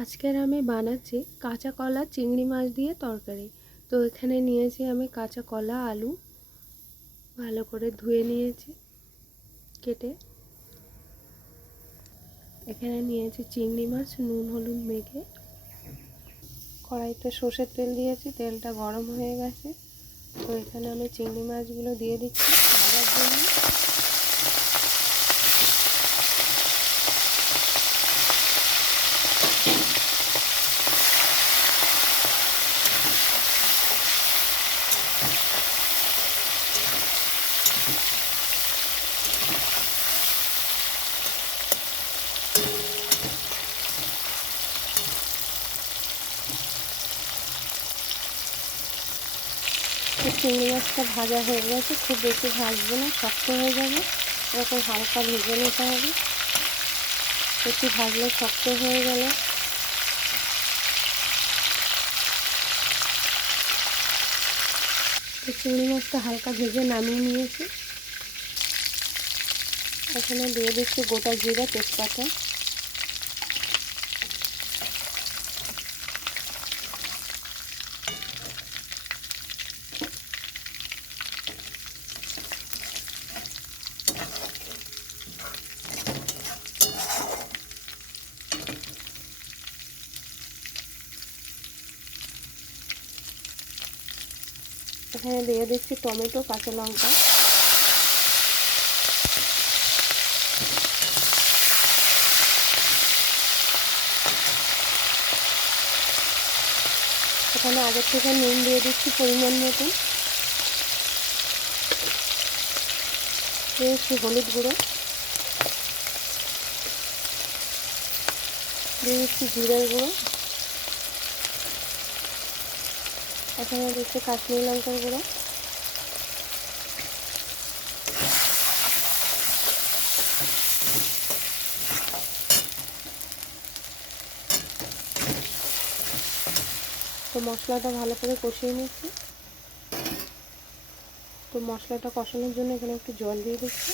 আজকের আমি বানাচ্ছি কাঁচা কলা চিংড়ি মাছ দিয়ে তরকারি। তো এখানে নিয়েছি আমি কাঁচা কলা, আলু ভালো করে ধুয়ে নিয়েছি কেটে। এখানে নিয়েছি চিংড়ি মাছ নুন হলুদ মেখে। কড়াইতে সর্ষের তেল দিয়েছি, তেলটা গরম হয়ে গেছে। তো এখানে আমি চিংড়ি মাছগুলো দিয়ে দিচ্ছি ভাজার জন্য। চিংড়ি মাছটা ভাজা হয়ে গেছে, খুব বেশি ভাজবো না, শক্ত হয়ে যাবে। এরকম হালকা ভেজে নিতে হবে, একটু ভাজলে শক্ত হয়ে গেলে চিংড়ি মাছটা হালকা ভেজে নামিয়ে নিয়েছি। এখানে দিয়ে দিচ্ছি গোটা জিরা, তেজপাতা। এখানে দিয়ে দিচ্ছি টমেটো, কাঁচা লঙ্কা। এখানে আগের থেকে নুন দিয়ে দিচ্ছি পরিমাণ মতন। দিয়ে দিচ্ছি হলুদ গুঁড়ো, দিয়ে দিচ্ছি জিরের গুঁড়ো। এখানে দিচ্ছি কাশ্মীরি লঙ্কার গুঁড়ো। তো মশলাটা ভালো করে কষিয়ে নিচ্ছি। তো মশলাটা কষানোর জন্য এখানে একটু জল দিয়ে দিচ্ছি।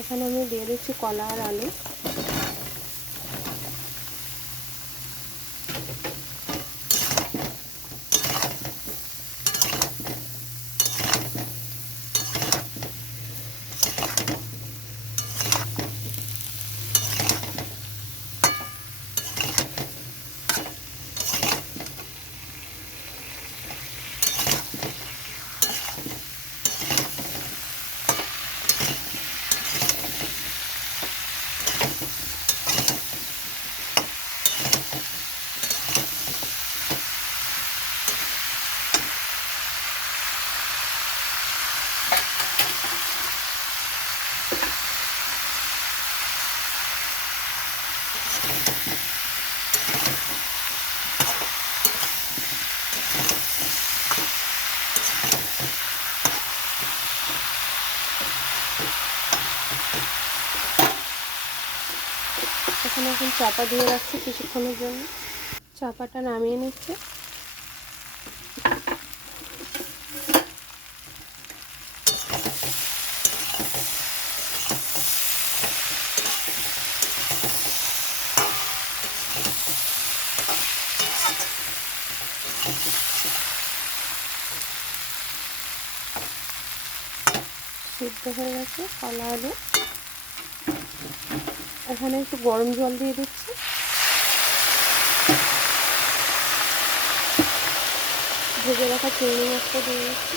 এখানে আমি দিয়ে দিচ্ছি কলা আর আলু। এখানে এখন চাপা দিয়ে রাখছি কিছুক্ষণের জন্য। চাপাটা নামিয়ে নিচ্ছে। সিদ্ধ হয়ে গেছে কলা আলু। এখানে একটু গরম জল দিয়ে দিচ্ছি। ভেজে রাখা চিংড়ি মাছটা দিয়ে দিচ্ছি।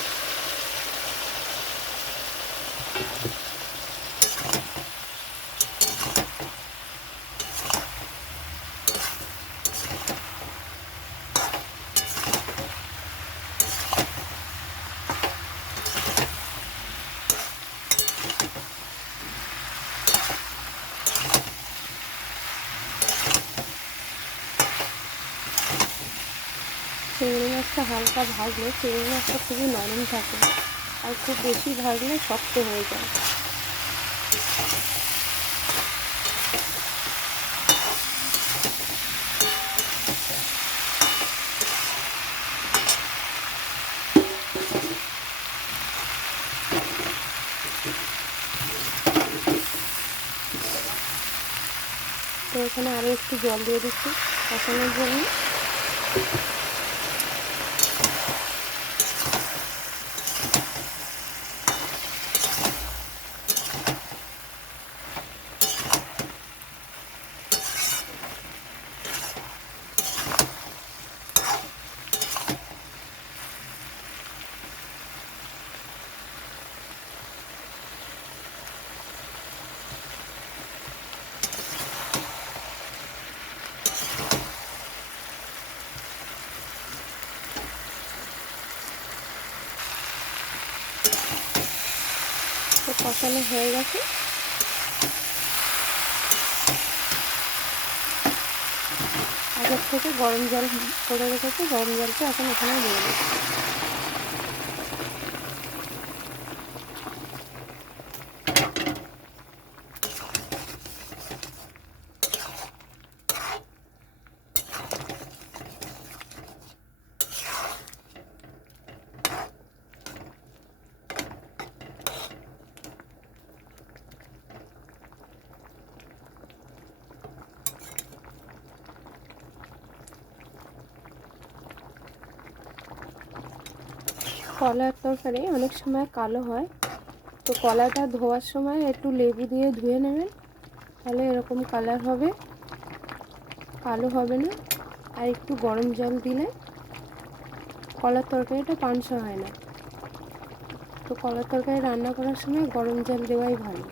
চিংড়ি মাছটা হালকা ভাজলে চিংড়ি মাছটা খুবই নরম থাকে, আর খুব বেশি ভাজলে শক্ত হয়ে যায়। এখানে আরও একটু জল দিয়ে দিচ্ছি কষানোর জন্য। তো কষানো হয়ে গেছে। আগের থেকে গরম জল করে রেখেছি, গরম জলটা এখন এখানে দিয়ে দিচ্ছি। কলার তরকারি অনেক সময় কালো হয়, তো কলাটা ধোয়ার সময় একটু লেবু দিয়ে ধুয়ে নেবেন, তাহলে এরকম কালার হবে, কালো হবে না। আর একটু গরম জল দিলে কলার তরকারিটা পানসা হয় না। তো কলার তরকারি রান্না করার সময় গরম জল দেওয়াই ভালো।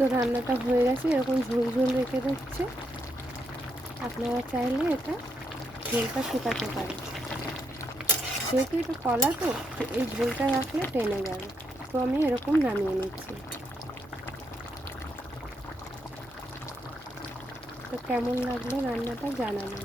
তো রান্নাটা হয়ে গেছে, এরকম ঝোল ঝোল রেখে দিচ্ছে। আপনারা চাইলে এটা ঝোলটা শুকাতে পারেন, যেহেতু এটা কলা তো এই ঝোলটা রাখলে টেনে যাবে। তো আমি এরকম নামিয়ে নিচ্ছি। তো কেমন লাগলো রান্নাটা জানাবেন।